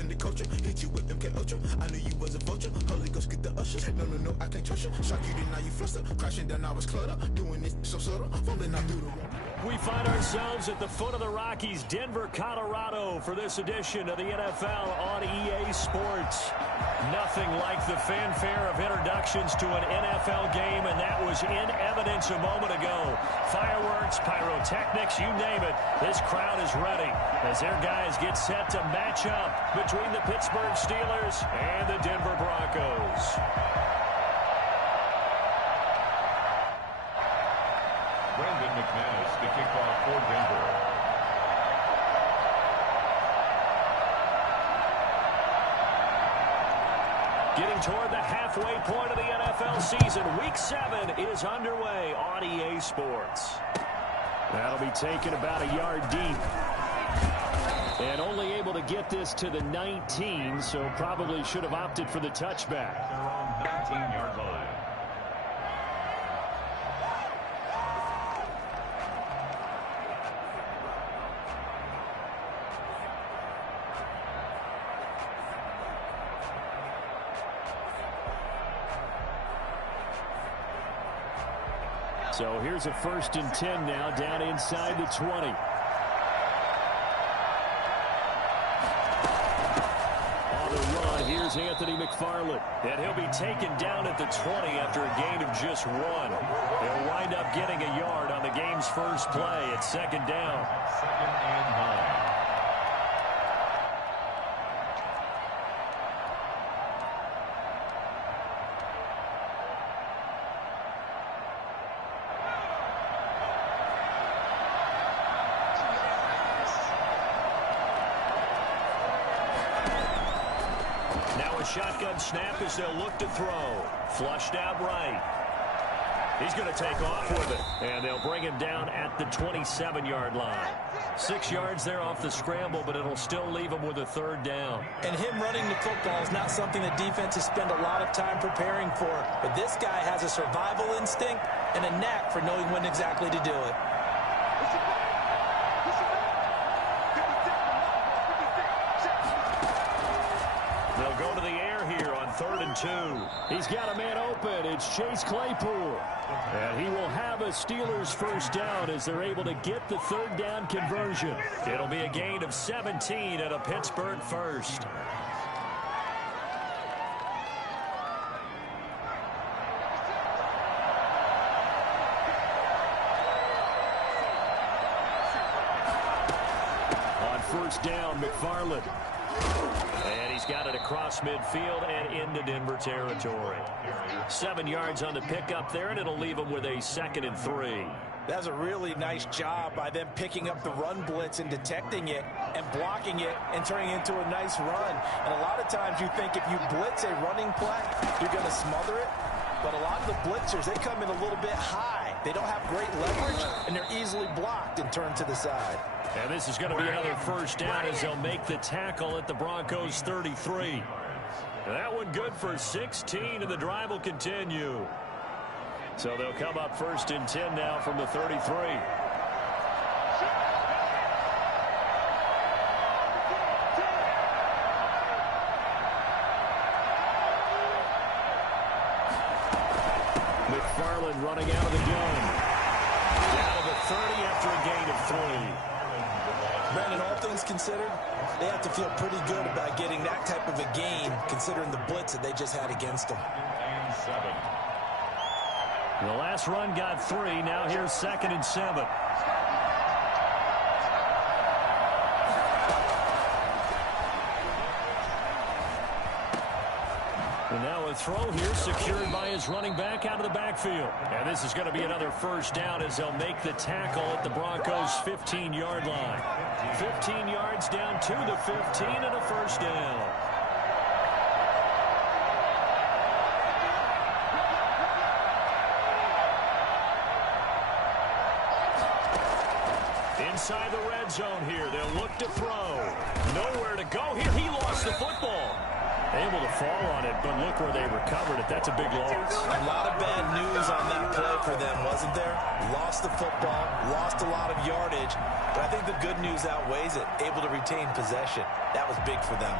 in the culture. Hit you with MK Ultra. I knew you was a vulture. Holy Ghost get the usher. No, I can't trust you. Shock you, then now you fluster. Crashing down, I was cluttered. Doing this so subtle. Fumbling out through the wall. We find ourselves at the foot of the Rockies, Denver, Colorado, for this edition of the NFL on EA Sports. Nothing like the fanfare of introductions to an NFL game, and that was in evidence a moment ago. Fireworks, pyrotechnics, you name it. This crowd is ready as their guys get set to match up between the Pittsburgh Steelers and the Denver Broncos. Brandon McManus to kick off for Denver. Getting toward the halfway point of the NFL season. Week 7 is underway on EA Sports. That'll be taken about a yard deep. And only able to get this to the 19, so probably should have opted for the touchback. They're on 19-yard line. So here's a 1st and 10 now, down inside the 20. On the run, here's Anthony McFarland. And he'll be taken down at the 20 after a gain of just 1. He'll wind up getting a yard on the game's first play at 2nd down. 2nd and 9. Shotgun snap as they'll look to throw. Flushed out right. He's going to take off with it. And they'll bring him down at the 27-yard line. 6 yards there off the scramble, but it'll still leave him with a 3rd down. And him running the football is not something that defenses spend a lot of time preparing for. But this guy has a survival instinct and a knack for knowing when exactly to do it. They'll go to the air here on 3rd and 2. He's got a man open. It's Chase Claypool. And he will have a Steelers 1st down as they're able to get the 3rd down conversion. It'll be a gain of 17 and a Pittsburgh 1st. On 1st down, McFarland. And he's got it across midfield and into Denver territory. 7 yards on the pickup there, and it'll leave him with a 2nd and 3. That's a really nice job by them picking up the run blitz and detecting it and blocking it and turning it into a nice run. And a lot of times you think if you blitz a running play, you're going to smother it. But a lot of the blitzers, they come in a little bit high. They don't have great leverage, and they're easily blocked and turned to the side. And this is going to be another 1st down as they'll make the tackle at the Broncos 33. That one good for 16, and the drive will continue. So they'll come up 1st and 10 now from the 33. McFarland running out of the gun. Down to the 30 after a gain of 3. Brandon, all things considered, they have to feel pretty good about getting that type of a gain, considering the blitz that they just had against them. And 7. The last run got 3. Now here's 2nd and 7. And now a throw here secured by his running back out of the backfield. And this is going to be another 1st down as they'll make the tackle at the Broncos' 15-yard line. 15 yards down to the 15 and a 1st down. Inside the red zone here. They'll look to throw. Nowhere to go here. He lost the football. Able to fall on it, but look where they recovered it. That's a big loss. A lot of bad news on that play for them, wasn't there? Lost the football, lost a lot of yardage, but I think the good news outweighs it. Able to retain possession. That was big for them.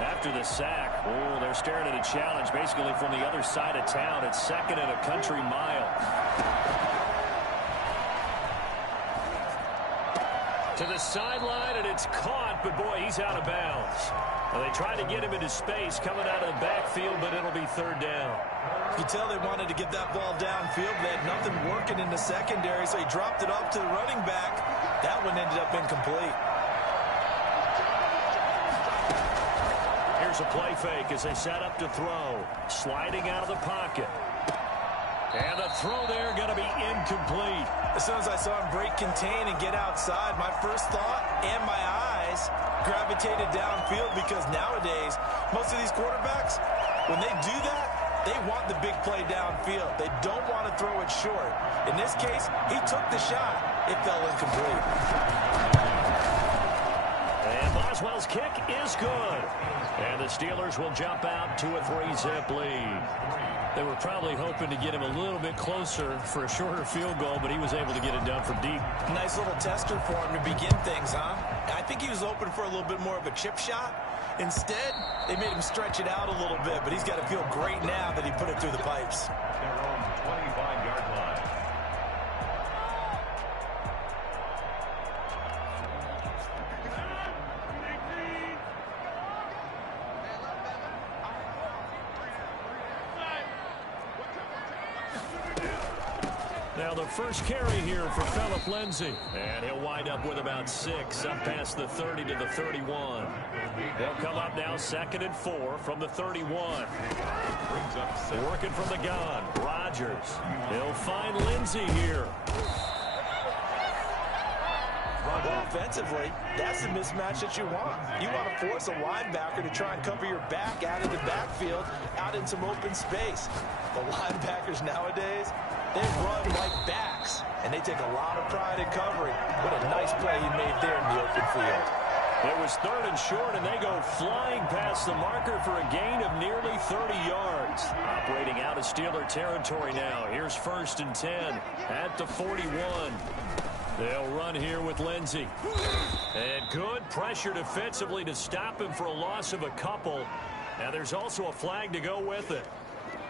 After the sack, they're staring at a challenge basically from the other side of town. It's 2nd and a country mile. To the sideline, and it's caught, but boy, he's out of bounds. Well, they tried to get him into space coming out of the backfield, but it'll be 3rd down. You tell they wanted to get that ball downfield. They had nothing working in the secondary, so he dropped it up to the running back. That one ended up incomplete. Here's a play fake as they set up to throw. Sliding out of the pocket. And the throw there going to be incomplete. As soon as I saw him break contain and get outside, my first thought and my eyes gravitated downfield, because nowadays, most of these quarterbacks, when they do that, they want the big play downfield. They don't want to throw it short. In this case, he took the shot. It fell incomplete. And Boswell's kick is good. And the Steelers will jump out to a 3-zip lead. They were probably hoping to get him a little bit closer for a shorter field goal, but he was able to get it done from deep. Nice little tester for him to begin things, huh? I think he was open for a little bit more of a chip shot. Instead, they made him stretch it out a little bit, but he's got to feel great now that he put it through the pipes. Their own 25-yard line. Now the first carry here for Phillip Lindsay. And he'll wind up with about 6, up past the 30 to the 31. They'll come up now 2nd and 4 from the 31. Working from the gun, Rodgers. He'll find Lindsay here. Offensively, that's the mismatch that you want. You want to force a linebacker to try and cover your back out of the backfield, out in some open space. The linebackers nowadays, they run like backs, and they take a lot of pride in covering. What a nice play he made there in the open field. It was 3rd and short, and they go flying past the marker for a gain of nearly 30 yards. Operating out of Steeler territory now. Here's 1st and 10 at the 41. They'll run here with Lindsay. And good pressure defensively to stop him for a loss of a couple. Now there's also a flag to go with it.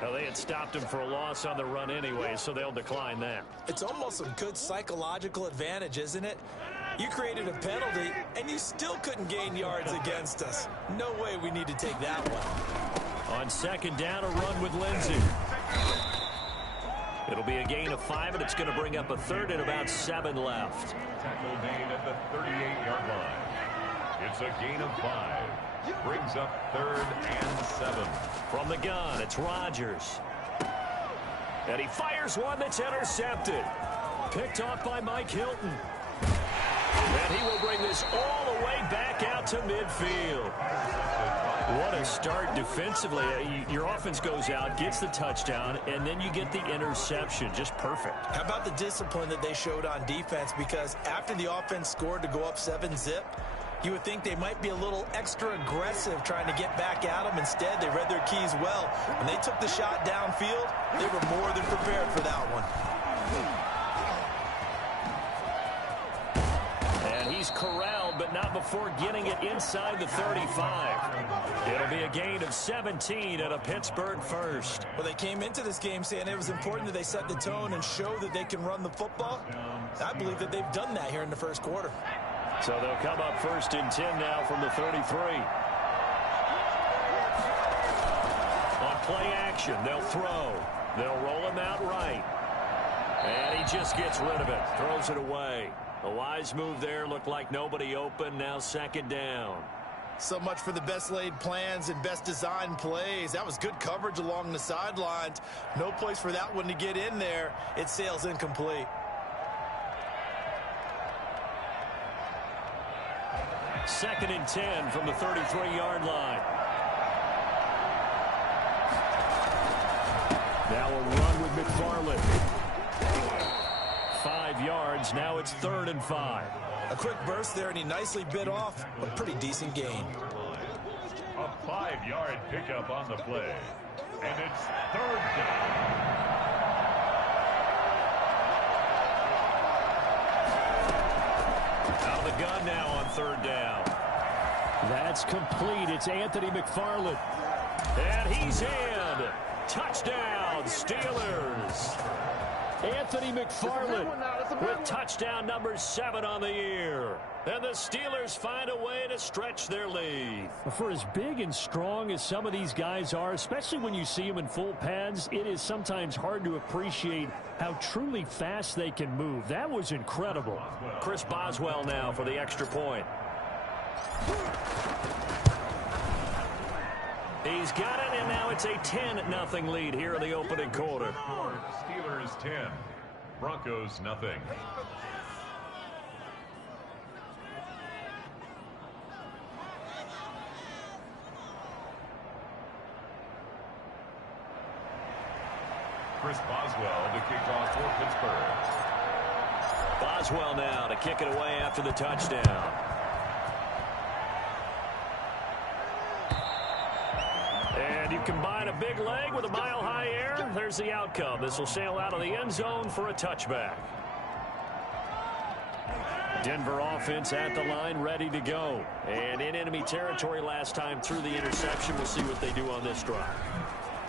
Now, they had stopped him for a loss on the run anyway, so they'll decline that. It's almost a good psychological advantage, isn't it? You created a penalty, and you still couldn't gain yards against us. No way we need to take that one. On 2nd down, a run with Lindsay. It'll be a gain of 5, and it's going to bring up a 3rd and about 7 left. Tackle made at the 38-yard line. It's a gain of 5. Brings up 3rd and 7. From the gun, it's Rodgers. And he fires one that's intercepted. Picked off by Mike Hilton. And he will bring this all the way back out to midfield. What a start defensively. Your offense goes out, gets the touchdown, and then you get the interception. Just perfect. How about the discipline that they showed on defense? Because after the offense scored to go up 7-zip, you would think they might be a little extra aggressive trying to get back at them. Instead, they read their keys well. When they took the shot downfield, they were more than prepared for that one. And he's corralled, but not before getting it inside the 35. It'll be a gain of 17 at a Pittsburgh first. Well, they came into this game saying it was important that they set the tone and show that they can run the football. I believe that they've done that here in the first quarter. So they'll come up 1st and 10 now from the 33. On play action, they'll throw. They'll roll him out right. And he just gets rid of it, throws it away. A wise move there, looked like nobody open, now 2nd down. So much for the best laid plans and best designed plays. That was good coverage along the sidelines. No place for that one to get in there. It sails incomplete. 2nd and 10 from the 33-yard line. Now a run with McFarland. 5 yards. Now it's 3rd and 5. A quick burst there, and he nicely bit off a pretty decent gain. A 5-yard pickup on the play. And it's 3rd down. gun now on third down. That's complete. It's Anthony McFarland. And he's in. Touchdown, Steelers. Anthony McFarland with touchdown number 7 on the year. And the Steelers find a way to stretch their lead. For as big and strong as some of these guys are, especially when you see them in full pads, it is sometimes hard to appreciate how truly fast they can move. That was incredible. Chris Boswell now for the extra point. He's got it, and now it's a 10-0 lead here in the opening quarter. Steelers 10, Broncos nothing. Chris Boswell to kick off for Pittsburgh. Boswell now to kick it away after the touchdown. And you combine a big leg with a mile-high air. There's the outcome. This will sail out of the end zone for a touchback. Denver offense at the line, ready to go. And in enemy territory last time through the interception. We'll see what they do on this drive.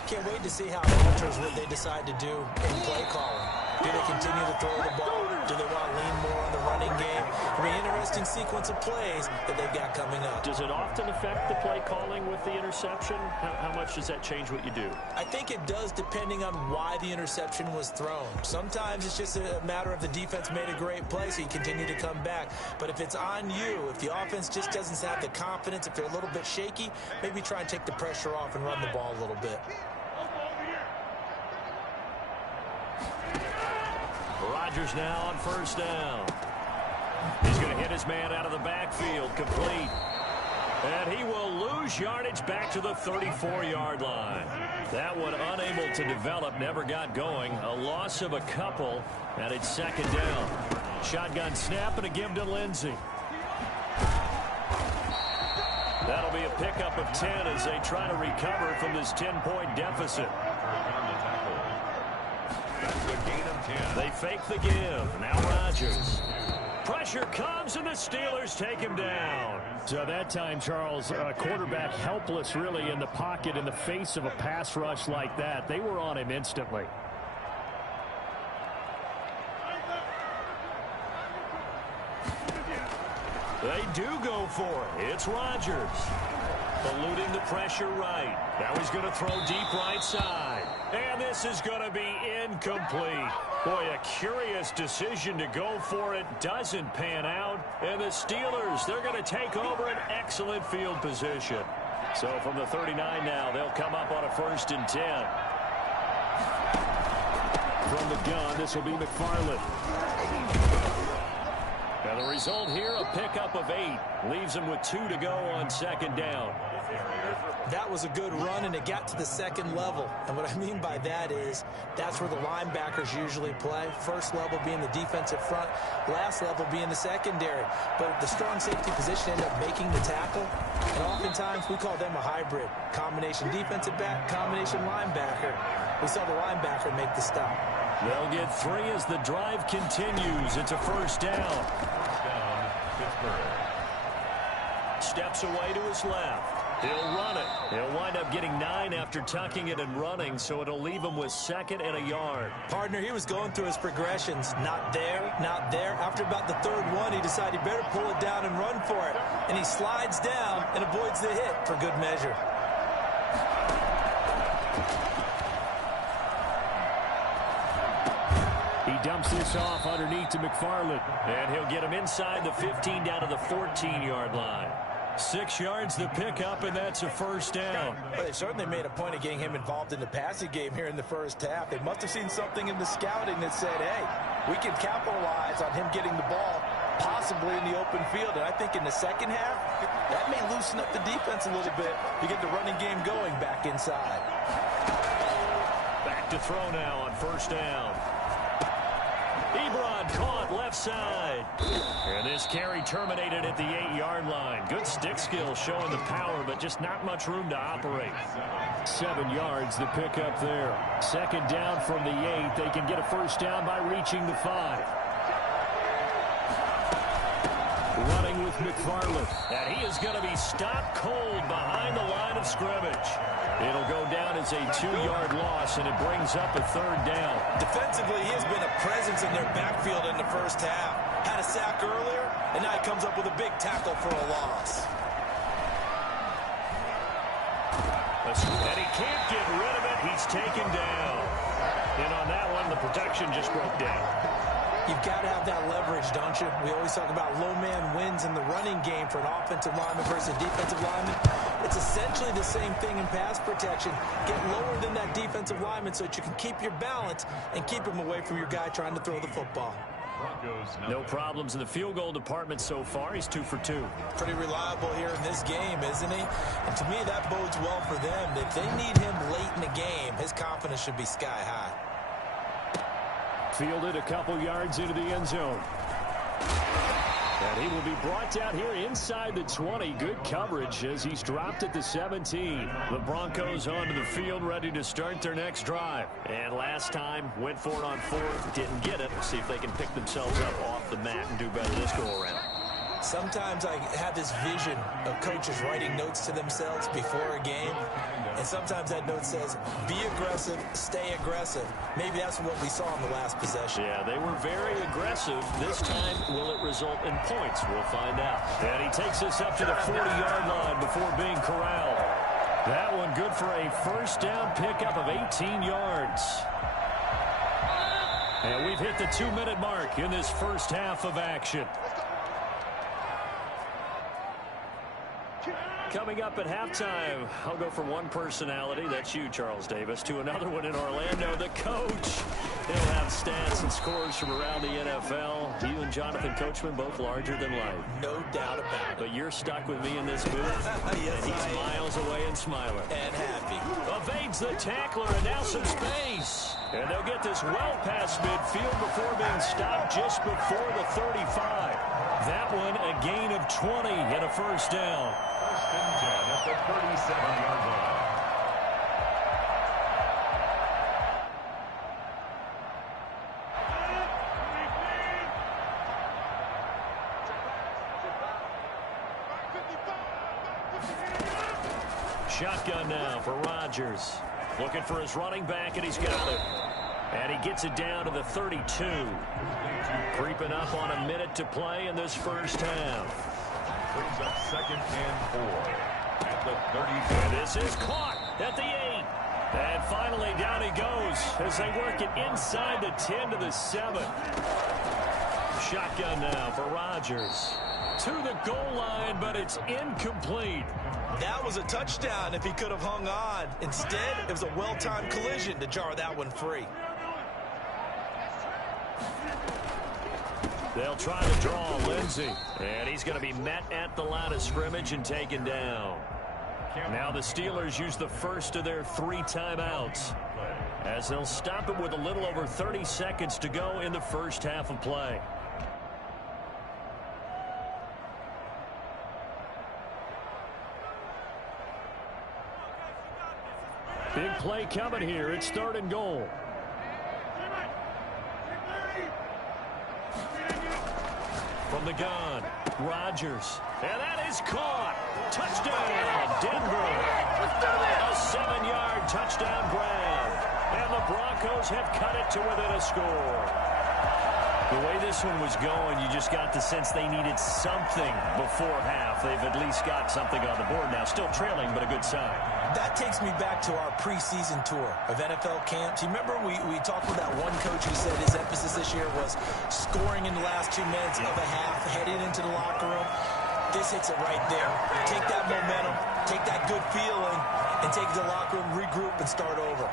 Can't wait to see how it alters what they decide to do in play calling. Do they continue to throw the ball? Do they want to lean more on the running game? I mean, interesting sequence of plays that they've got coming up. Does it often affect the play calling with the interception? How much does that change what you do? I think it does, depending on why the interception was thrown. Sometimes it's just a matter of the defense made a great play, so you continue to come back. But if it's on you, if the offense just doesn't have the confidence, if they're a little bit shaky, maybe try and take the pressure off and run the ball a little bit. Rodgers now on first down. He's going to hit his man out of the backfield, complete. And he will lose yardage back to the 34-yard line. That one unable to develop, never got going. A loss of a couple, and it's second down. Shotgun snap and a give to Lindsey. That'll be a pickup of 10 as they try to recover from this 10-point deficit. That's a gain of 10. They fake the give. Now Rodgers. Pressure comes, and the Steelers take him down. So that time, Charles, quarterback helpless really in the pocket in the face of a pass rush like that. They were on him instantly. They do go for it. It's Rodgers. Eluding the pressure right. Now he's going to throw deep right side. And this is going to be incomplete. Boy, a curious decision to go for it. Doesn't pan out. And the Steelers, they're going to take over an excellent field position. So from the 39 now, they'll come up on a 1st and 10. From the gun, this will be McFarland. And the result here, a pickup of 8. Leaves him with 2 to go on second down. That was a good run, and it got to the second level. And what I mean by that is that's where the linebackers usually play. First level being the defensive front, last level being the secondary. But the strong safety position ended up making the tackle. And oftentimes we call them a hybrid. Combination defensive back, combination linebacker. We saw the linebacker make the stop. They'll get 3 as the drive continues. It's a 1st down. Pittsburgh. Steps away to his left. He'll run it. He'll wind up getting 9 after tucking it and running, so it'll leave him with 2nd and a yard. Partner, he was going through his progressions. Not there, not there. After about the 3rd one, he decided he better pull it down and run for it. And he slides down and avoids the hit for good measure. He dumps this off underneath to McFarland. And he'll get him inside the 15 down to the 14-yard line. 6 yards the pickup, and that's a 1st down. Well, they certainly made a point of getting him involved in the passing game here in the first half. They must have seen something in the scouting that said, hey, we can capitalize on him getting the ball possibly in the open field. And I think in the second half, that may loosen up the defense a little bit to get the running game going back inside. Back to throw now on 1st down. Ebron caught left side. And this carry terminated at the 8-yard line. Good stick skill showing the power, but just not much room to operate. 7 yards the pickup there. 2nd down from the 8. They can get a 1st down by reaching the 5. Running McFarland. And he is going to be stopped cold behind the line of scrimmage. It'll go down as a 2-yard loss, and it brings up a 3rd down. Defensively, he has been a presence in their backfield in the first half. Had a sack earlier, and now he comes up with a big tackle for a loss. And he can't get rid of it. He's taken down. And on that one, the protection just broke down. You've got to have that leverage, don't you? We always talk about low man wins in the running game for an offensive lineman versus a defensive lineman. It's essentially the same thing in pass protection. Get lower than that defensive lineman so that you can keep your balance and keep him away from your guy trying to throw the football. No problems in the field goal department so far. He's 2 for 2. Pretty reliable here in this game, isn't he? And to me, that bodes well for them. If they need him late in the game, his confidence should be sky high. Fielded a couple yards into the end zone. And he will be brought down here inside the 20. Good coverage as he's dropped at the 17. The Broncos onto the field, ready to start their next drive. And last time, went for it on 4th, didn't get it. We'll see if they can pick themselves up off the mat and do better this go-around. Sometimes I have this vision of coaches writing notes to themselves before a game, and sometimes that note says, be aggressive, stay aggressive. Maybe that's what we saw in the last possession. Yeah, they were very aggressive. This time, will it result in points? We'll find out. And he takes us up to the 40-yard line before being corralled. That one good for a 1st down pickup of 18 yards. And we've hit the 2-minute mark in this first half of action. Coming up at halftime, I'll go from one personality, that's you, Charles Davis, to another one in Orlando, the coach. He'll have stats and scores from around the NFL. You and Jonathan Coachman, both larger than life. No doubt about it. But you're stuck with me in this booth. Yes, and he's miles away and smiling. And happy. Evades the tackler and now some space. And they'll get this well past midfield before being stopped just before the 35. That one a gain of 20 and a 1st down. 1st and 10 at the 37-yard line. Shotgun now for Rodgers. Looking for his running back, and he's got it. And he gets it down to the 32. Creeping up on a minute to play in this first half. Brings up 2nd and 4 at the 32. And this is caught at the 8. And finally down he goes as they work it inside the 10 to the 7. Shotgun now for Rodgers. To the goal line, but it's incomplete. That was a touchdown if he could have hung on. Instead, it was a well-timed collision to jar that one free. They'll try to draw Lindsey. And he's going to be met at the line of scrimmage and taken down. Now the Steelers use the first of their 3 timeouts, as they'll stop it with a little over 30 seconds to go in the first half of play. Big play coming here. It's 3rd and goal. From the gun, Rodgers. And that is caught. Touchdown, Denver. A 7-yard touchdown grab. And the Broncos have cut it to within a score. The way this one was going, you just got the sense they needed something before half. They've at least got something on the board now. Still trailing, but a good sign. That takes me back to our preseason tour of NFL camps. You remember we talked with that one coach who said his emphasis this year was scoring in the last 2 minutes of a half, heading into the locker room. This hits it right there. Take that momentum, take that good feeling, and take it to the locker room, regroup, and start over.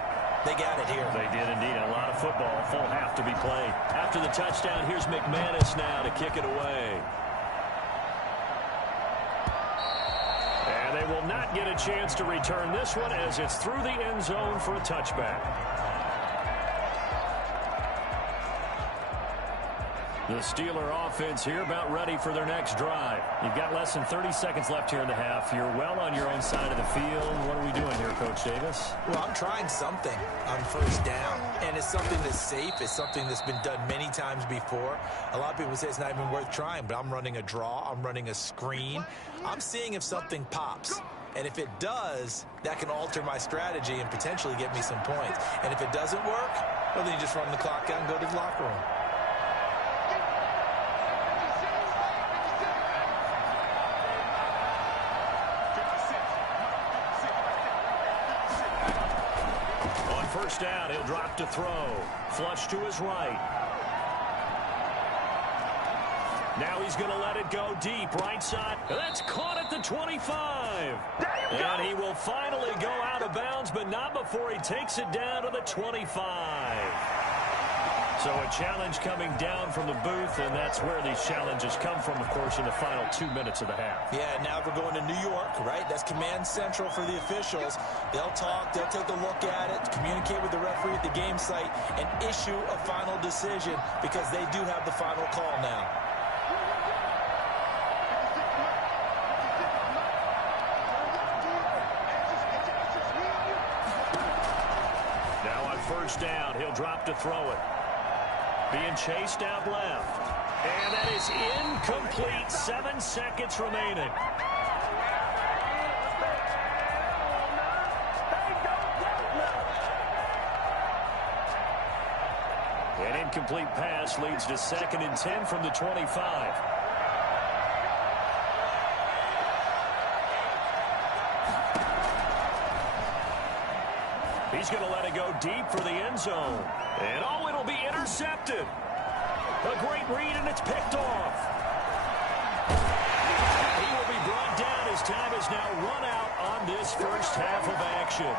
They got it here. They did indeed. A lot of football, full half to be played. After the touchdown, here's McManus now to kick it away. And they will not get a chance to return this one as it's through the end zone for a touchback. The Steeler offense here about ready for their next drive. You've got less than 30 seconds left here in the half. You're well on your own side of the field. What are we doing here, Coach Davis? Well, I'm trying something on first down, and it's something that's safe. It's something that's been done many times before. A lot of people say it's not even worth trying, but I'm running a draw. I'm running a screen. I'm seeing if something pops. And if it does, that can alter my strategy and potentially get me some points. And if it doesn't work, well, then you just run the clock out and go to the locker room. First down, he'll drop to throw. Flush to his right. Now he's going to let it go deep. Right side. That's caught at the 25. And he will finally go out of bounds, but not before he takes it down to the 25. So a challenge coming down from the booth, and that's where these challenges come from, of course, in the final 2 minutes of the half. Yeah, now we're going to New York, right? That's command central for the officials. They'll talk, they'll take a look at it, communicate with the referee at the game site, and issue a final decision because they do have the final call now. Now on first down, he'll drop to throw it. Being chased out left. And that is incomplete. 7 seconds remaining. An incomplete pass leads to 2nd and 10 from the 25. He's going to let it go deep for the end zone. And oh, it'll be intercepted. A great read, and it's picked off. He will be brought down. His time is now run out on this first half of action.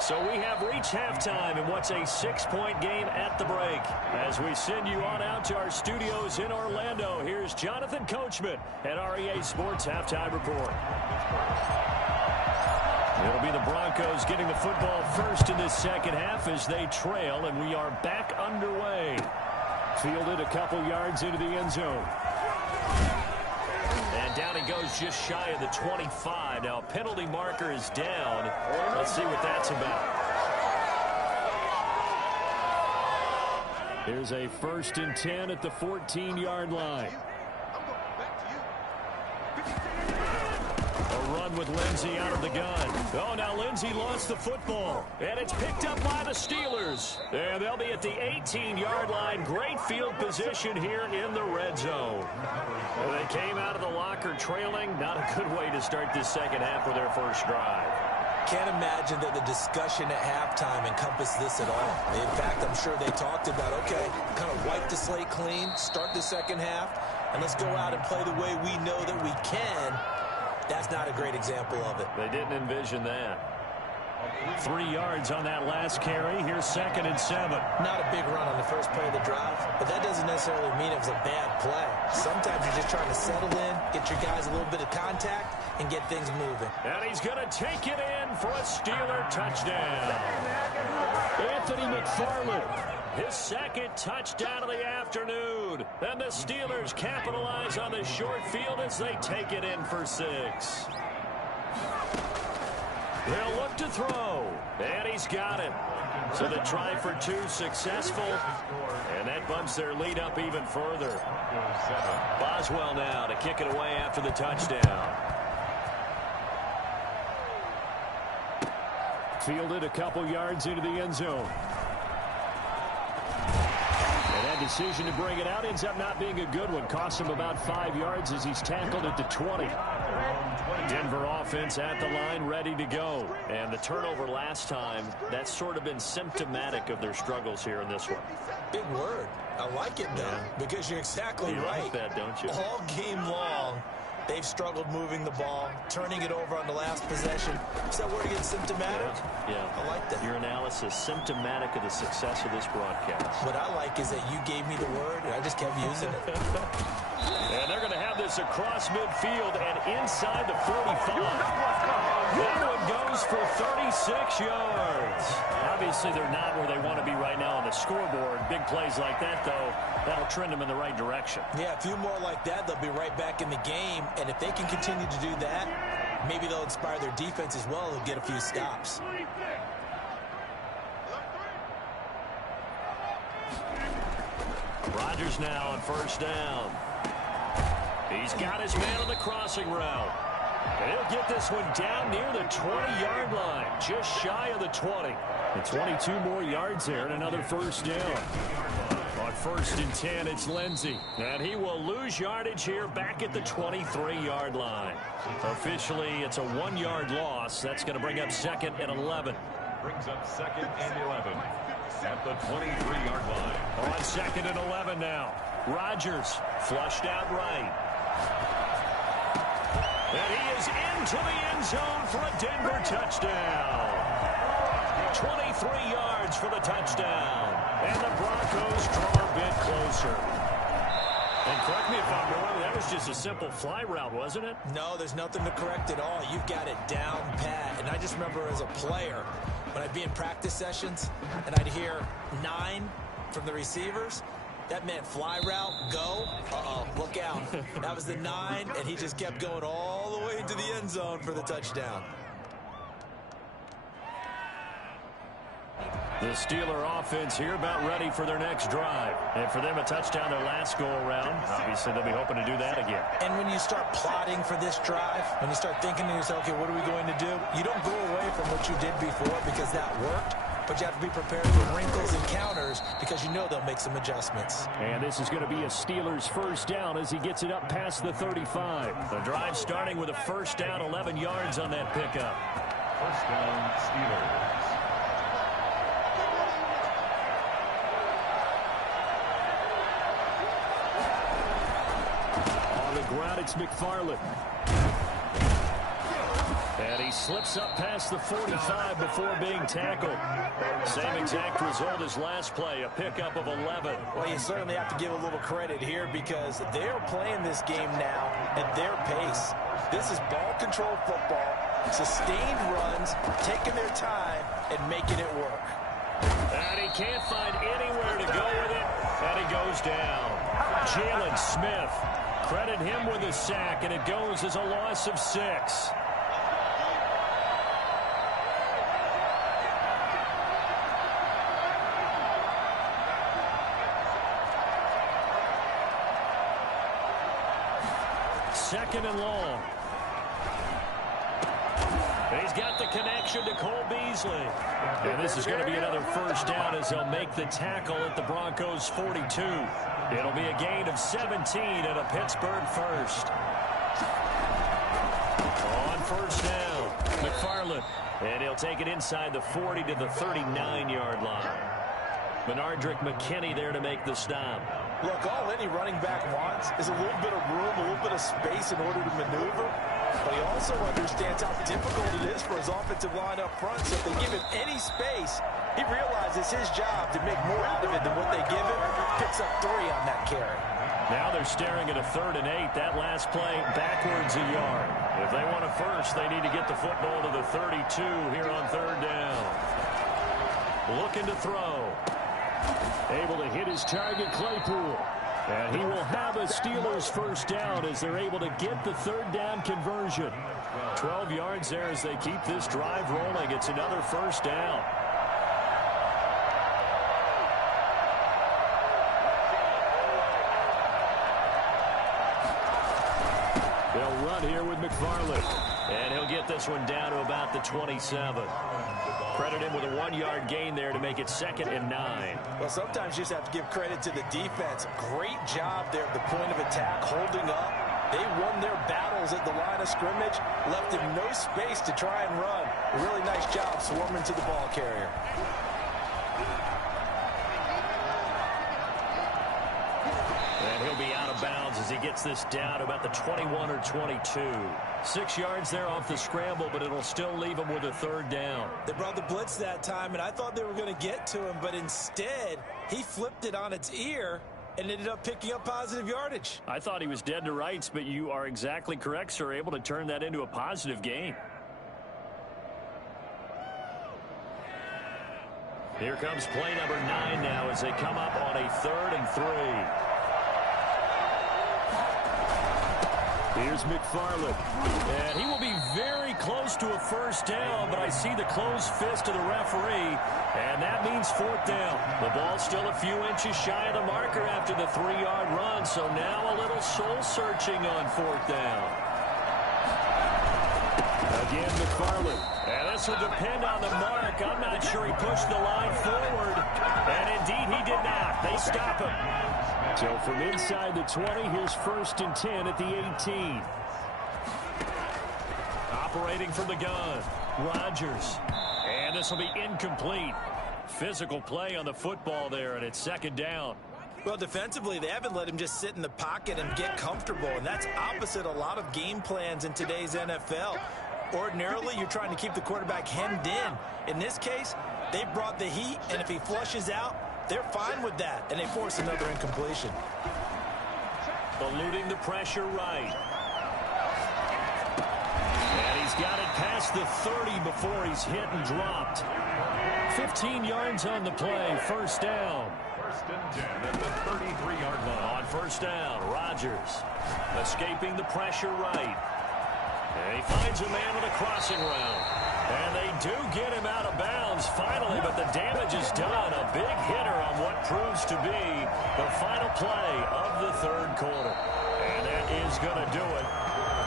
So we have reached halftime in what's a 6-point game at the break. As we send you on out to our studios in Orlando, here's Jonathan Coachman at REA Sports Halftime Report. It'll be the Broncos getting the football first in this second half as they trail, and we are back underway. Fielded a couple yards into the end zone. And down he goes just shy of the 25. Now, penalty marker is down. Let's see what that's about. Here's a 1st and 10 at the 14-yard line. A run with Lindsey out of the gun. Oh, now Lindsey lost the football. And it's picked up by the Steelers. And they'll be at the 18-yard line. Great field position here in the red zone. And they came out of the locker trailing. Not a good way to start this second half for their first drive. Can't imagine that the discussion at halftime encompassed this at all. In fact, I'm sure they talked about, okay, kind of wipe the slate clean, start the second half, and let's go out and play the way we know that we can. That's not a great example of it. They didn't envision that. 3 yards on that last carry. Here's 2nd and 7. Not a big run on the first play of the drive, but that doesn't necessarily mean it was a bad play. Sometimes you're just trying to settle in, get your guys a little bit of contact, and get things moving. And he's going to take it in for a Steeler touchdown. Anthony McFarland, his 2nd touchdown of the afternoon. And the Steelers capitalize on the short field as they take it in for 6. They'll look to throw, and he's got it. So the try for 2 successful, and that bumps their lead up even further. Boswell now to kick it away after the touchdown. Fielded a couple yards into the end zone. And that decision to bring it out ends up not being a good one. Cost him about 5 yards as he's tackled at the 20. Denver offense at the line, ready to go. And the turnover last time, that's sort of been symptomatic of their struggles here in this one. Big word. I like it, though, because you're exactly right. Like that, don't you? All game long, they've struggled moving the ball, turning it over on the last possession. Is that word again, symptomatic? Yeah. I like that. Your analysis, symptomatic of the success of this broadcast. What I like is that you gave me the word, and I just kept using it. And they're going to have this across midfield and inside the 45. That one goes for 36 yards. Obviously, they're not where they want to be right now on the scoreboard. Big plays like that, though, that'll trend them in the right direction. Yeah, a few more like that, they'll be right back in the game. And if they can continue to do that, maybe they'll inspire their defense as well. They'll get a few stops. Rodgers now on first down. He's got his man on the crossing route. And he'll get this one down near the 20-yard line, just shy of the 20. And 22 more yards there and another first down. On 1st and 10, it's Lindsey. And he will lose yardage here back at the 23-yard line. Officially, it's a 1-yard loss. That's going to bring up 2nd and 11. Brings up 2nd and 11 at the 23-yard line. On 2nd and 11 now. Rodgers flushed out right. And he is into the end zone for a Denver touchdown. 23 yards for the touchdown. And the Broncos draw a bit closer. And correct me if I'm wrong, that was just a simple fly route, wasn't it? No, there's nothing to correct at all. You've got it down pat. And I just remember as a player, when I'd be in practice sessions and I'd hear 9 from the receivers, that meant fly route, go. Uh-oh, look out. That was the 9, and he just kept going all the way into the end zone for the touchdown. The Steeler offense here about ready for their next drive. And for them, a touchdown their last go-around. Obviously, they'll be hoping to do that again. And when you start plotting for this drive, when you start thinking to yourself, okay, what are we going to do? You don't go away from what you did before because that worked. But you have to be prepared for wrinkles and counters because you know they'll make some adjustments. And this is going to be a Steelers first down as he gets it up past the 35. The drive starting with a first down, 11 yards on that pickup. First down, Steelers. On the ground, it's McFarland. And he slips up past the 45 before being tackled. Same exact result as last play, a pickup of 11. Well, you certainly have to give a little credit here because they're playing this game now at their pace. This is ball control football, sustained runs, taking their time and making it work. And he can't find anywhere to go with it, and he goes down. Jalen Smith, credit him with a sack, and it goes as a loss of 6. Second and long. And he's got the connection to Cole Beasley. And this is going to be another first down as they'll make the tackle at the Broncos' 42. It'll be a gain of 17 and a Pittsburgh first. On first down, McFarland. And he'll take it inside the 40 to the 39-yard line. Benardrick McKinney there to make the stop. Look, all any running back wants is a little bit of room, a little bit of space in order to maneuver. But he also understands how difficult it is for his offensive line up front. So if they give him any space, he realizes his job to make more out of it than what they give him. Picks up 3 on that carry. Now they're staring at a 3rd and 8. That last play backwards a yard. If they want a first, they need to get the football to the 32 here on 3rd down. Looking to throw. Able to hit his target, Claypool. And he will have a Steelers first down as they're able to get the 3rd down conversion. 12 yards there as they keep this drive rolling. It's another first down. They'll run here with McFarland. And he'll get this one down to about the 27. Credit him with a 1-yard gain there to make it 2nd and 9. Well, sometimes you just have to give credit to the defense. Great job there at the point of attack, holding up. They won their battles at the line of scrimmage, left him no space to try and run. A really nice job swarming to the ball carrier. And he'll be out of bounds as he gets this down to about the 21 or 22. 6 yards there off the scramble, but it'll still leave him with a 3rd down. They brought the blitz that time, and I thought they were going to get to him, but instead, he flipped it on its ear and ended up picking up positive yardage. I thought he was dead to rights, but you are exactly correct, sir. Able to turn that into a positive gain. Here comes play number 9 now as they come up on a 3rd and 3. Here's McFarland. And he will be very close to a first down, but I see the closed fist of the referee, and that means 4th down. The ball's still a few inches shy of the marker after the 3-yard run, so now a little soul-searching on 4th down. Again, McFarland. And this will depend on the mark. I'm not sure he pushed the line forward. And indeed, he did not. They stop him. So from inside the 20, here's 1st and 10 at the 18. Operating from the gun, Rodgers. And this will be incomplete. Physical play on the football there, and it's 2nd down. Well, defensively, they haven't let him just sit in the pocket and get comfortable, and that's opposite a lot of game plans in today's NFL. Ordinarily, you're trying to keep the quarterback hemmed in. In this case, they brought the heat, and if he flushes out, they're fine with that, and they force another incompletion. Eluding the pressure right. And he's got it past the 30 before he's hit and dropped. 15 yards on the play, 1st down. 1st and 10 at the 33-yard line. On 1st down, Rodgers escaping the pressure right. And he finds a man with a crossing route. And they do get him out of bounds finally, but the damage is done. A big hitter on what proves to be the final play of the 3rd quarter. And that is going to do it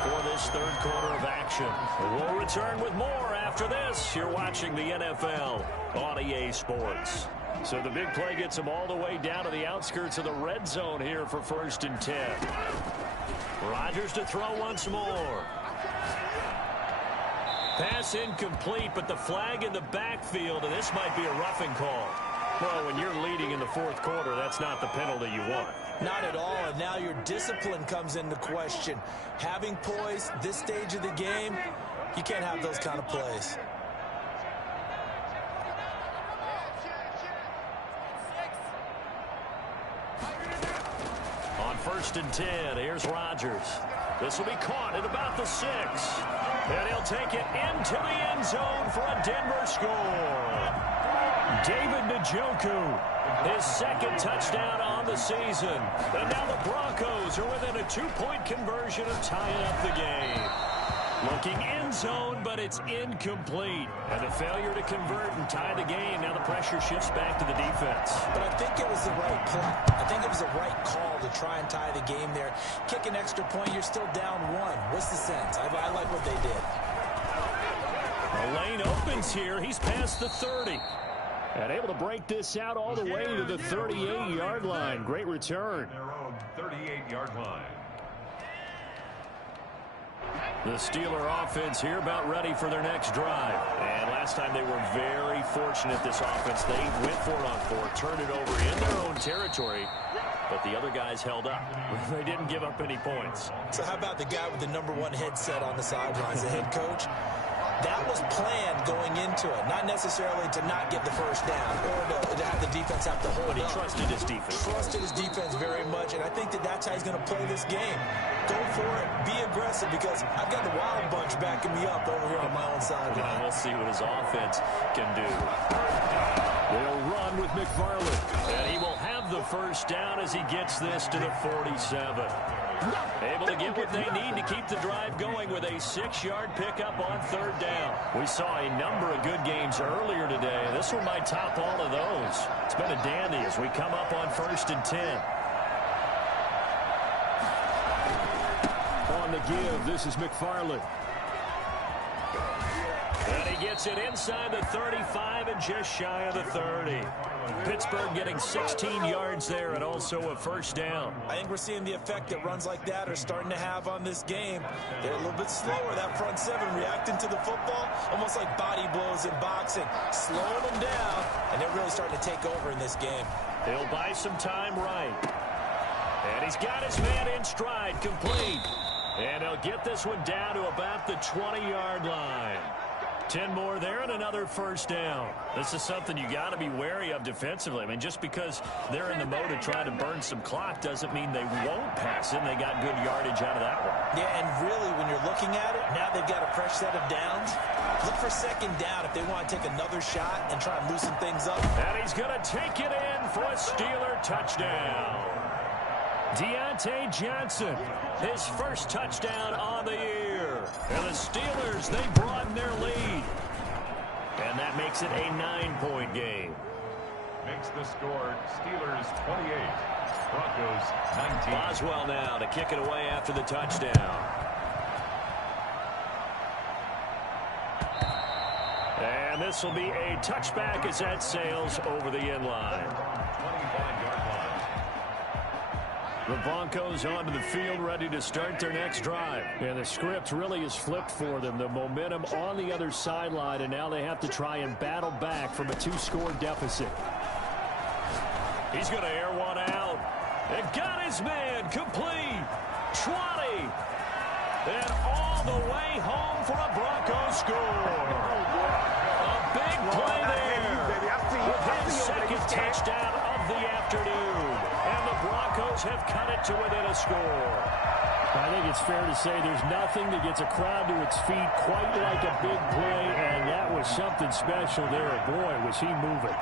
for this 3rd quarter of action. We'll return with more after this. You're watching the NFL on EA Sports. So the big play gets him all the way down to the outskirts of the red zone here for 1st and 10. Rodgers to throw once more. Pass incomplete, but the flag in the backfield, and this might be a roughing call. Well, when you're leading in the 4th quarter, that's not the penalty you want. Not at all, and now your discipline comes into question. Having poise this stage of the game, you can't have those kind of plays. On 1st and 10, here's Rodgers. This will be caught at about the 6. And he'll take it into the end zone for a Denver score. David Njoku, his 2nd touchdown on the season. And now the Broncos are within a 2-point conversion of tying up the game. Looking end zone, but it's incomplete. And the failure to convert and tie the game. Now the pressure shifts back to the defense. But I think it was the right play. I think it was the right call to try and tie the game there. Kick an extra point, you're still down 1. What's the sense? I like what they did. The lane opens here. He's past the 30. And able to break this out all the way to the 38-yard line. Great return. Their own 38-yard line. The Steeler offense here about ready for their next drive. And last time they were very fortunate, this offense. They went for it on 4, turned it over in their own territory, but the other guys held up. They didn't give up any points. So how about the guy with the #1 headset on the sidelines, the head coach? That was planned going into it, not necessarily to not get the first down or to have the defense have to hold But he up. trusted his defense. Trusted his defense very much, and I think that's how he's going to play this game. Go for it, be aggressive, because I've got the Wild Bunch backing me up over here on my own sideline. And we'll see what his offense can do. They'll run with McFarland. And he will have the first down as he gets this to the 47. Able to get what they need to keep the drive going with a 6-yard pickup on 3rd down. We saw a number of good games earlier today. This one might top all of those. It's been a dandy as we come up on 1st and 10. On the give, this is McFarland. And he gets it inside the 35 and just shy of the 30. Pittsburgh getting 16 yards there and also a first down. I think we're seeing the effect that runs like that are starting to have on this game. They're a little bit slower, that front 7, reacting to the football, almost like body blows in boxing, slowing them down, and they're really starting to take over in this game. He'll buy some time right. And he's got his man in stride, complete. And he'll get this one down to about the 20-yard line. 10 more there and another first down. This is something you got to be wary of defensively. I mean, just because they're in the mode of trying to burn some clock doesn't mean they won't pass it. And they got good yardage out of that one. Yeah, and really, when you're looking at it, now they've got a fresh set of downs. Look for second down if they want to take another shot and try and loosen things up. And he's going to take it in for a Steeler touchdown. Deontay Johnson, his first touchdown on the year. And the Steelers, they broaden their lead. And that makes it a 9-point game. Makes the score Steelers 28, Broncos 19. Boswell now to kick it away after the touchdown. And this will be a touchback as that sails over the end line. 25-yard line. The Broncos onto the field, ready to start their next drive. And the script really is flipped for them. The momentum on the other sideline, and now they have to try and battle back from a 2-score deficit. He's going to air one out. They've got his man complete. 20. And all the way home for a Broncos score. A big play there. With his second touchdown of the afternoon. And the Broncos have cut it to within a score. I think it's fair to say there's nothing that gets a crowd to its feet quite like a big play, and that was something special there. Boy, was he moving.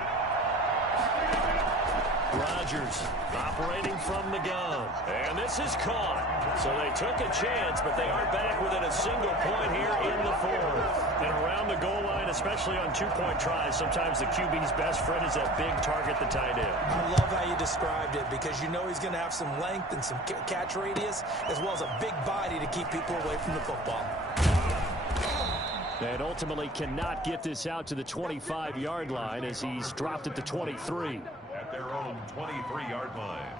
Rodgers operating from the gun. And this is caught. So they took a chance, but they are back within a single point here in the fourth. And around the goal line, especially on 2-point tries, sometimes the QB's best friend is that big target, the tight end. I love how you described it because you know he's going to have some length and some catch radius as well as a big body to keep people away from the football. And ultimately cannot get this out to the 25-yard line as he's dropped it to 23. At their own 23-yard line.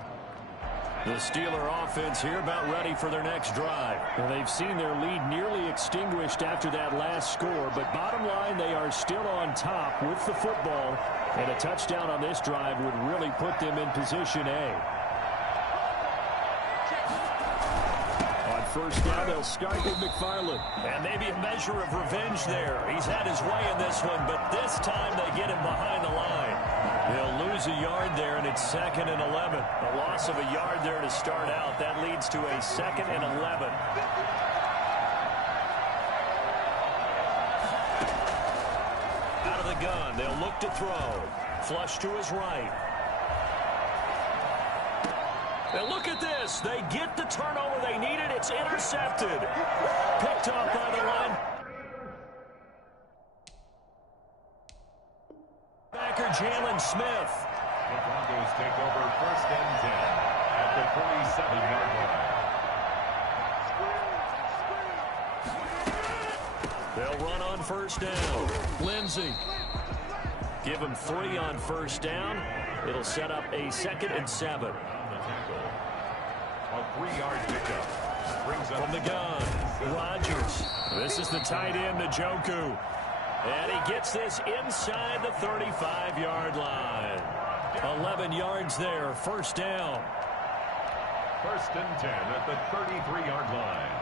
The Steeler offense here about ready for their next drive. Well, they've seen their lead nearly extinguished after that last score, but bottom line, they are still on top with the football, and a touchdown on this drive would really put them in position A. On first down, they'll start with McFarland. And maybe a measure of revenge there. He's had his way in this one, but this time they get him behind the line. They'll lose a yard there, and it's 2nd and 11. A loss of a yard there to start out. That leads to a 2nd and 11. Out of the gun, they'll look to throw. Flush to his right. And look at this. They get the turnover they needed. It's intercepted. Picked off by the line. Backer Jalen Smith. The Broncos take over 1st and 10 at the 47-yard line. They'll run on first down. Lindsey. Give him 3 on first down. It'll set up a 2nd and 7. A 3-yard pickup. Brings up from the gun. Rodgers. This is the tight end, Njoku. And he gets this inside the 35-yard line. 11 yards there, first down. 1st and 10 at the 33-yard line.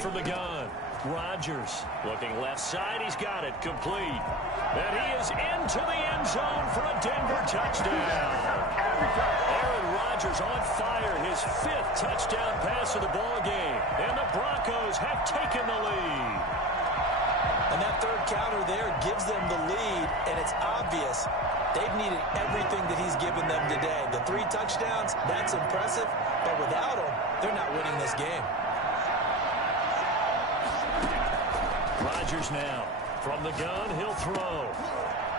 From the gun. Rodgers looking left side. He's got it complete. And he is into the end zone for a Denver touchdown. Aaron Rodgers on fire. His 5th touchdown pass of the ball game. And the Broncos have taken the lead. And that third counter there gives them the lead. And it's obvious they've needed everything that he's given them today. The 3 touchdowns, that's impressive. But without him, they're not winning this game. Rodgers now from the gun. He'll throw.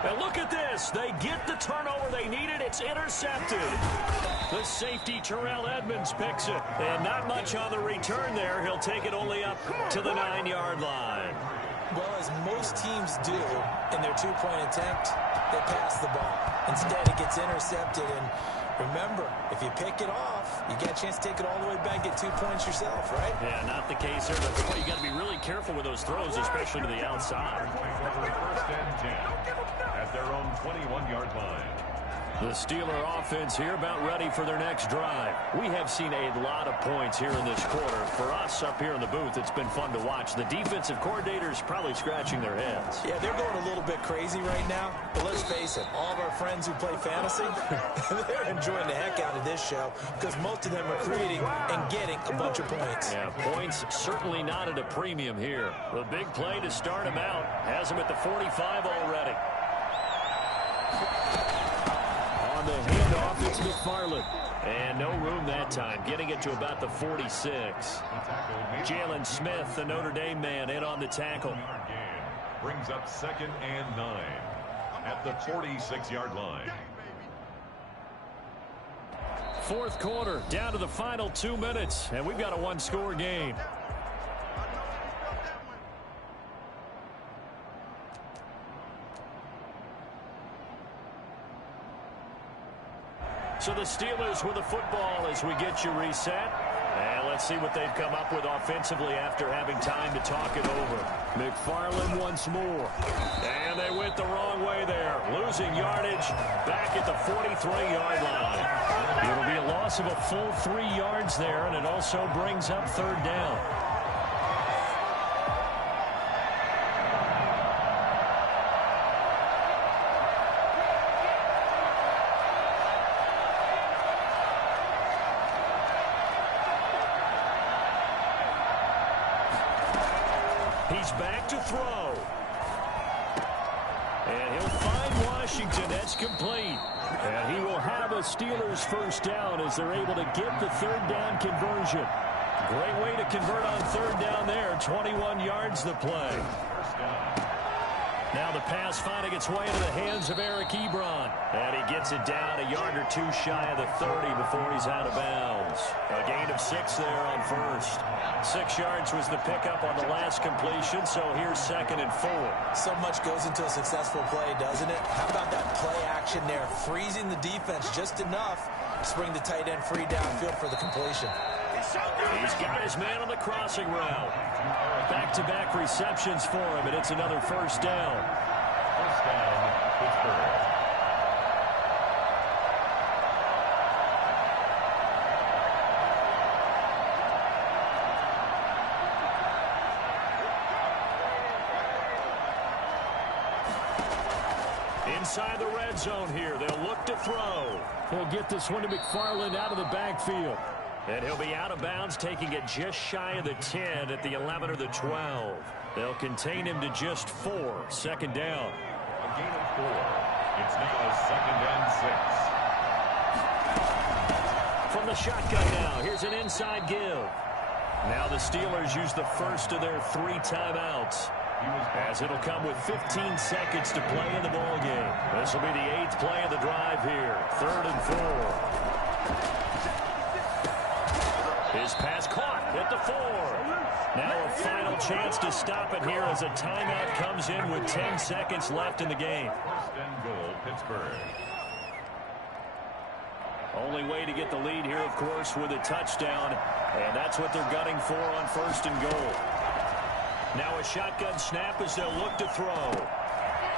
And look at this. They get the turnover they needed. It's intercepted. The safety, Terrell Edmonds, picks it. And not much on the return there. He'll take it only up to the 9-yard line. Well, as most teams do in their 2-point attempt, they pass the ball. Instead, it gets intercepted. And Remember, if you pick it off, you get a chance to take it all the way back, get 2 points yourself, right? Yeah, not the case there. That's why you got to be really careful with those throws, especially to the outside. First and 10 at their own 21-yard line. The Steeler offense here about ready for their next drive. We have seen a lot of points here in this quarter. For us up here in the booth, it's been fun to watch. The defensive coordinators probably scratching their heads. Yeah, they're going a little bit crazy right now. But let's face it, all of our friends who play fantasy, they're enjoying the heck out of this show because most of them are creating and getting a bunch of points. Yeah, points certainly not at a premium here. The big play to start him out has him at the 45 already. On the handoff, it's McFarland. And no room that time, getting it to about the 46. Jalen Smith, the Notre Dame man, in on the tackle. Brings up 2nd and 9 at the 46-yard line. Fourth quarter, down to the final 2 minutes, and we've got a one-score game. So the Steelers with the football as we get you reset. And let's see what they've come up with offensively after having time to talk it over. McFarland once more. And they went the wrong way there. Losing yardage back at the 43-yard line. It'll be a loss of a full 3 yards there, and it also brings up 3rd down. He's back to throw. And he'll find Washington. That's complete. And he will have a Steelers first down as they're able to get the 3rd down conversion. Great way to convert on 3rd down there. 21 yards the play. Now the pass finding its way into the hands of Eric Ebron. And he gets it down a yard or 2 shy of the 30 before he's out of bounds. A gain of 6 there on first. 6 yards was the pickup on the last completion, so here's 2nd and 4. So much goes into a successful play, doesn't it? How about that play action there? Freezing the defense just enough to bring the tight end free downfield for the completion. He's got his man on the crossing route. Back-to-back receptions for him, and it's another first down. First down, Pittsburgh. Inside the red zone here, they'll look to throw. He'll get this one to McFarland out of the backfield. And he'll be out of bounds, taking it just shy of the 10 at the 11 or the 12. They'll contain him to just 4. 2nd down. A gain of 4. It's now 2nd and 6. From the shotgun now, here's an inside give. Now the Steelers use the first of their 3 timeouts, as it'll come with 15 seconds to play in the ballgame. This will be the 8th play of the drive here. 3rd and 4. His pass caught at the 4. Now a final chance to stop it here as a timeout comes in with 10 seconds left in the game. 1st and goal, Pittsburgh. Only way to get the lead here, of course, with a touchdown. And that's what they're gunning for on 1st and goal. Now a shotgun snap as they'll look to throw.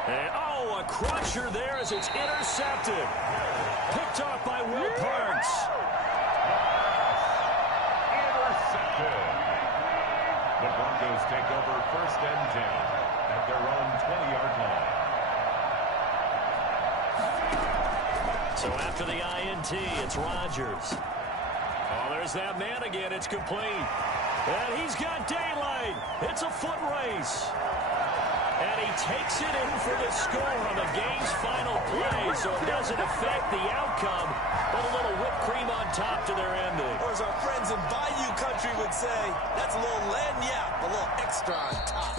And, oh, a cruncher there as it's intercepted. Picked off by Will Parks. The Broncos take over 1st and 10 at their own 20-yard line. So after the INT, it's Rodgers. Oh, there's that man again. It's complete. And he's got daylight. It's a foot race. And he takes it in for the score on the game's final play, so it doesn't affect the outcome, but a little whipped cream on top to their ending. Or as our friends in Bayou Country would say, that's a little lagniappe, a little extra on top.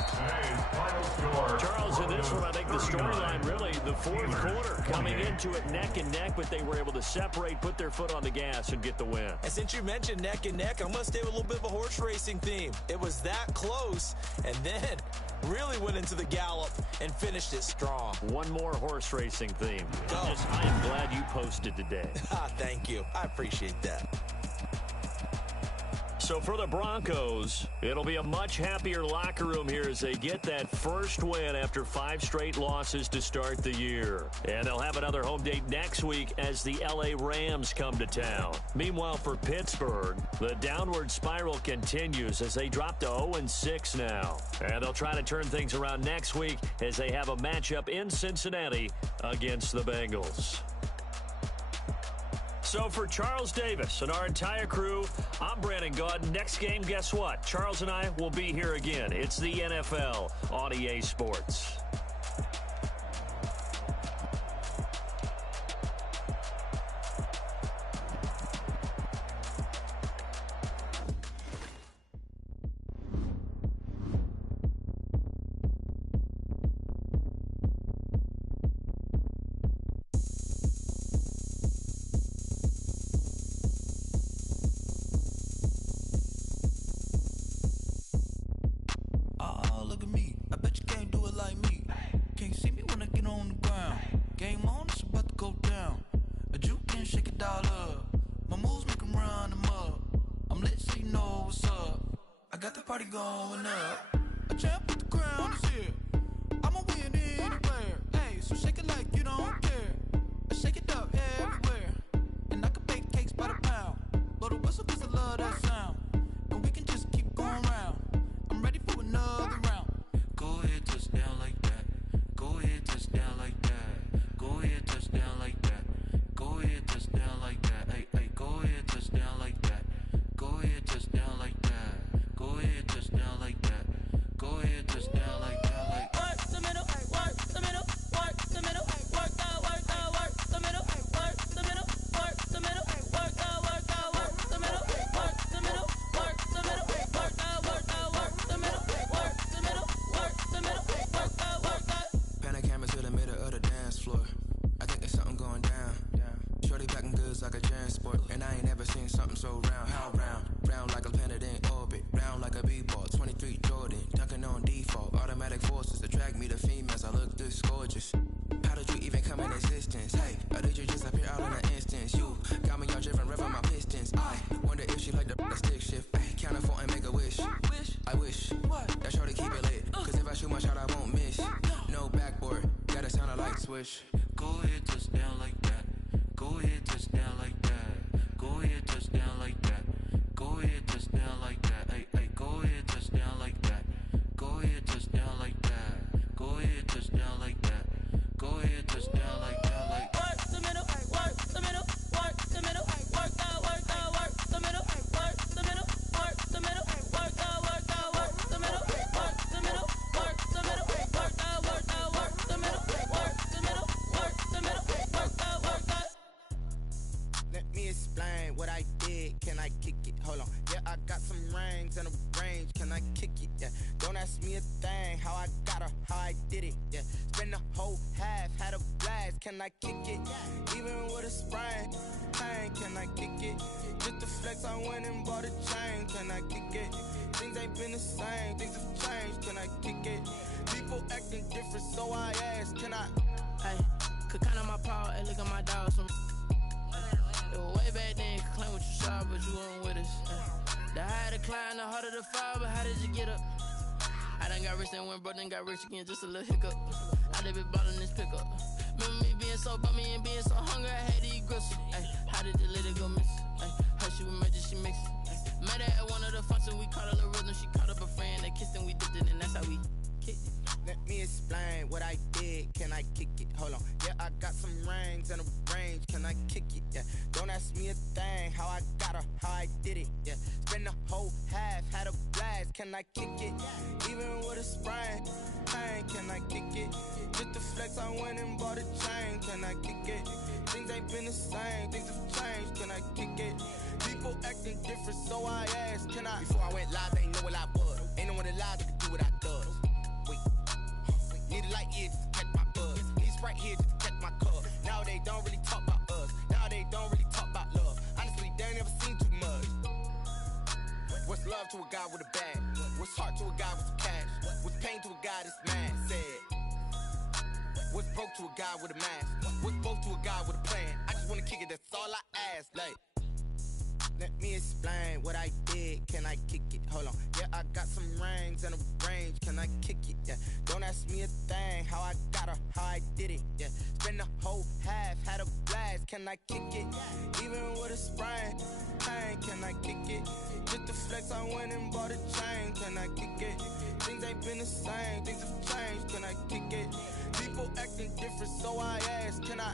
Charles, in this one, I think the storyline really, the fourth quarter, coming into it neck and neck, but they were able to separate, put their foot on the gas, and get the win. And since you mentioned neck and neck, I'm going to stay with a little bit of a horse racing theme. It was that close, and then really went into the gallop and finished it strong. One more horse racing theme. Go. I am glad you posted today. Thank you. I appreciate that. So for the Broncos, it'll be a much happier locker room here as they get that first win after 5 straight losses to start the year. And they'll have another home date next week as the LA Rams come to town. Meanwhile, for Pittsburgh, the downward spiral continues as they drop to 0-6 now. And they'll try to turn things around next week as they have a matchup in Cincinnati against the Bengals. So for Charles Davis and our entire crew, I'm Brandon Gaudin. Next game, guess what? Charles and I will be here again. It's the NFL on EA Sports. Go ahead, touchdown like that. Go ahead, touchdown like that. Go ahead, touchdown like that. Go ahead, touchdown like that. Hey, hey, go ahead, touchdown like that. Go ahead, touchdown like that. Go ahead, touchdown like that. Go ahead, touchdown like that. Like work the middle, work the middle, work the middle, work the middle, work the middle, work the middle, work the middle, work the middle, work the middle, work the middle, work the middle, work the middle, work the middle, work the middle, work the. Let me explain what I did. Can I kick it? Hold on. Yeah, I got some rings and a range. Can I kick it? Yeah. Don't ask me a thing. How I got her, how I did it. Yeah. Spend the whole half, had a blast. Can I kick it? Even with a sprain. Pain, can I kick it? Just the flex, I went and bought a chain. Can I kick it? Things ain't been the same. Things have changed. Can I kick it? People acting different, so I asked. Can I? Hey, could count on my power and look at my dogs. It was way back then, could claim what you saw, but you weren't with us. The higher the climb, the harder the fall, but how did you get up? I done got rich and went broke, then got rich again, just a little hiccup. I done been ballin' this pickup. Remember me being so bummy and being so hungry, I had to eat gristle. Ay, how did the lady go miss? Ay, her she was magic, she mixed. Met her at one of the functions, we caught a little rhythm, she caught up a friend, they kissed and we dipped it, and that's how we kicked it. Let me explain what I did. Can I kick it? Hold on. Yeah, I got some rings and a range. Can I kick it? Yeah. Don't ask me a thing. How I got her, how I did it. Yeah. Spend the whole half, had a blast. Can I kick it? Even with a sprain. Pain, can I kick it? Just the flex, I went and bought a chain. Can I kick it? Things ain't been the same. Things have changed. Can I kick it? People acting different, so I asked. Can I? Before I went live, they ain't know what I was. Ain't no one alive that could do what I does. right here just to catch my buzz. He's right here just to catch my cup. Now they don't really talk about us. Now they don't really talk about love. Honestly, they ain't never seen too much. What's love to a guy with a bag? What's heart to a guy with some cash? What's pain to a guy that's mad? Said. What's broke to a guy with a mask? What's both to a guy with a plan? I just wanna kick it, that's all I ask. Like, let me explain what I did. Can I kick it? Hold on. Yeah, I got some rings and a range. Can I kick it? Yeah. Don't ask me a thing. How I got her, how I did it. Yeah. Spend the whole half, had a blast. Can I kick it? Even with a sprain. Pain, can I kick it? Just to flex, I went and bought a chain. Can I kick it? Things ain't been the same. Things have changed. Can I kick it? People acting different, so I ask. Can I?